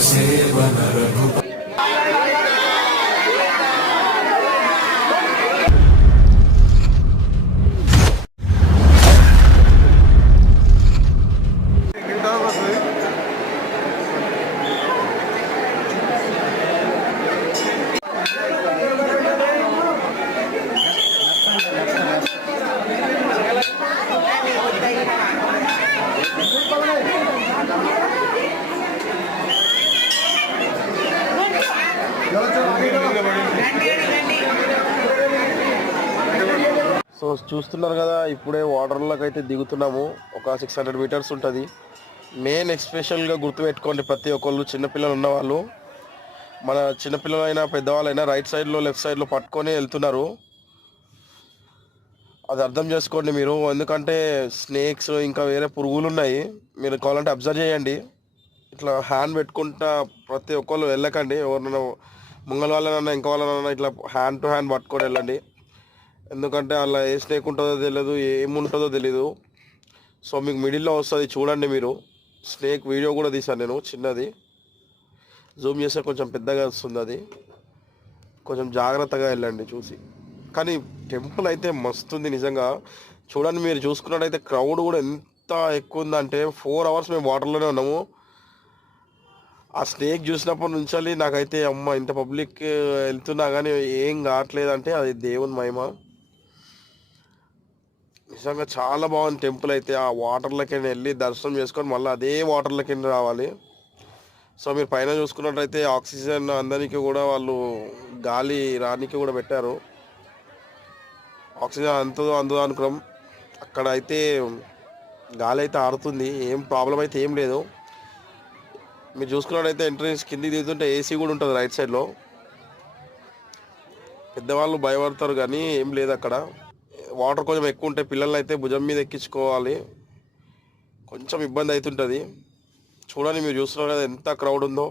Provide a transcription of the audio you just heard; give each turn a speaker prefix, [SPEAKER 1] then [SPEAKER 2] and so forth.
[SPEAKER 1] సేవన
[SPEAKER 2] రఘుపతి చూస్తున్నారు కదా ఇప్పుడే వాటర్లోకి అయితే దిగుతున్నాము. ఒక సిక్స్ హండ్రెడ్ మీటర్స్ ఉంటుంది. మెయిన్ ఎక్స్పెషల్గా గుర్తుపెట్టుకోండి ప్రతి ఒక్కళ్ళు చిన్నపిల్లలు ఉన్నవాళ్ళు. మన చిన్నపిల్లలైనా పెద్దవాళ్ళైనా రైట్ సైడ్లో లెఫ్ట్ సైడ్లో పట్టుకొని వెళ్తున్నారు. అది అర్థం చేసుకోండి మీరు. ఎందుకంటే స్నేక్స్ ఇంకా వేరే పురుగులు ఉన్నాయి. మీరు కావాలంటే అబ్జర్వ్ చేయండి. ఇట్లా హ్యాండ్ పెట్టుకుంటా ప్రతి ఒక్కళ్ళు వెళ్ళకండి. ఎవరినైనా ముంగల వాళ్ళనన్నా ఇంకా వాళ్ళనన్నా ఇట్లా హ్యాండ్ టు హ్యాండ్ పట్టుకొని వెళ్ళండి. ఎందుకంటే అలా ఏ స్నేక్ ఉంటుందో తెలియదు ఏముంటుందో తెలీదు. సో మీకు మిడిల్లో వస్తుంది చూడండి మీరు. స్నేక్ వీడియో కూడా తీసాను నేను చిన్నది. జూమ్ చేస్తే కొంచెం పెద్దగా వస్తుంది అది. కొంచెం జాగ్రత్తగా వెళ్ళండి చూసి. కానీ టెంపుల్ అయితే మస్తుంది నిజంగా. చూడండి మీరు చూసుకున్నట్టయితే క్రౌడ్ కూడా ఎంత ఎక్కువ ఉందంటే ఫోర్ అవర్స్ మేము వాటర్లోనే ఉన్నాము. ఆ స్నేక్ చూసినప్పటి నుంచి నాకైతే అమ్మ ఇంత పబ్లిక్ వెళ్తున్నా కానీ ఏం కావట్లేదంటే అది దేవుని మహిమ. నిజంగా చాలా బాగుంది టెంపుల్ అయితే. ఆ వాటర్లకి వెళ్ళి దర్శనం చేసుకొని మళ్ళీ అదే వాటర్లకి రావాలి. సో మీరు పైన చూసుకున్నట్టయితే ఆక్సిజన్ అందరికి కూడా వాళ్ళు గాలి రానికి కూడా పెట్టారు. ఆక్సిజన్ అంతదో అందదో అనుకున్నాం అక్కడ అయితే గాలి అయితే ఆడుతుంది ఏం ప్రాబ్లం అయితే ఏం లేదు. మీరు చూసుకున్నట్టయితే ఎంట్రన్స్ కిందికి దిగుతుంటే ఏసీ కూడా ఉంటుంది రైట్ సైడ్లో పెద్దవాళ్ళు భయపడతారు కానీ ఏం లేదు అక్కడ. వాటర్ కొంచెం ఎక్కువ ఉంటే పిల్లలు అయితే భుజం మీద ఎక్కించుకోవాలి. కొంచెం ఇబ్బంది అవుతుంటుంది చూడండి మీరు చూస్తున్నారు కదా ఎంత క్రౌడ్ ఉందో.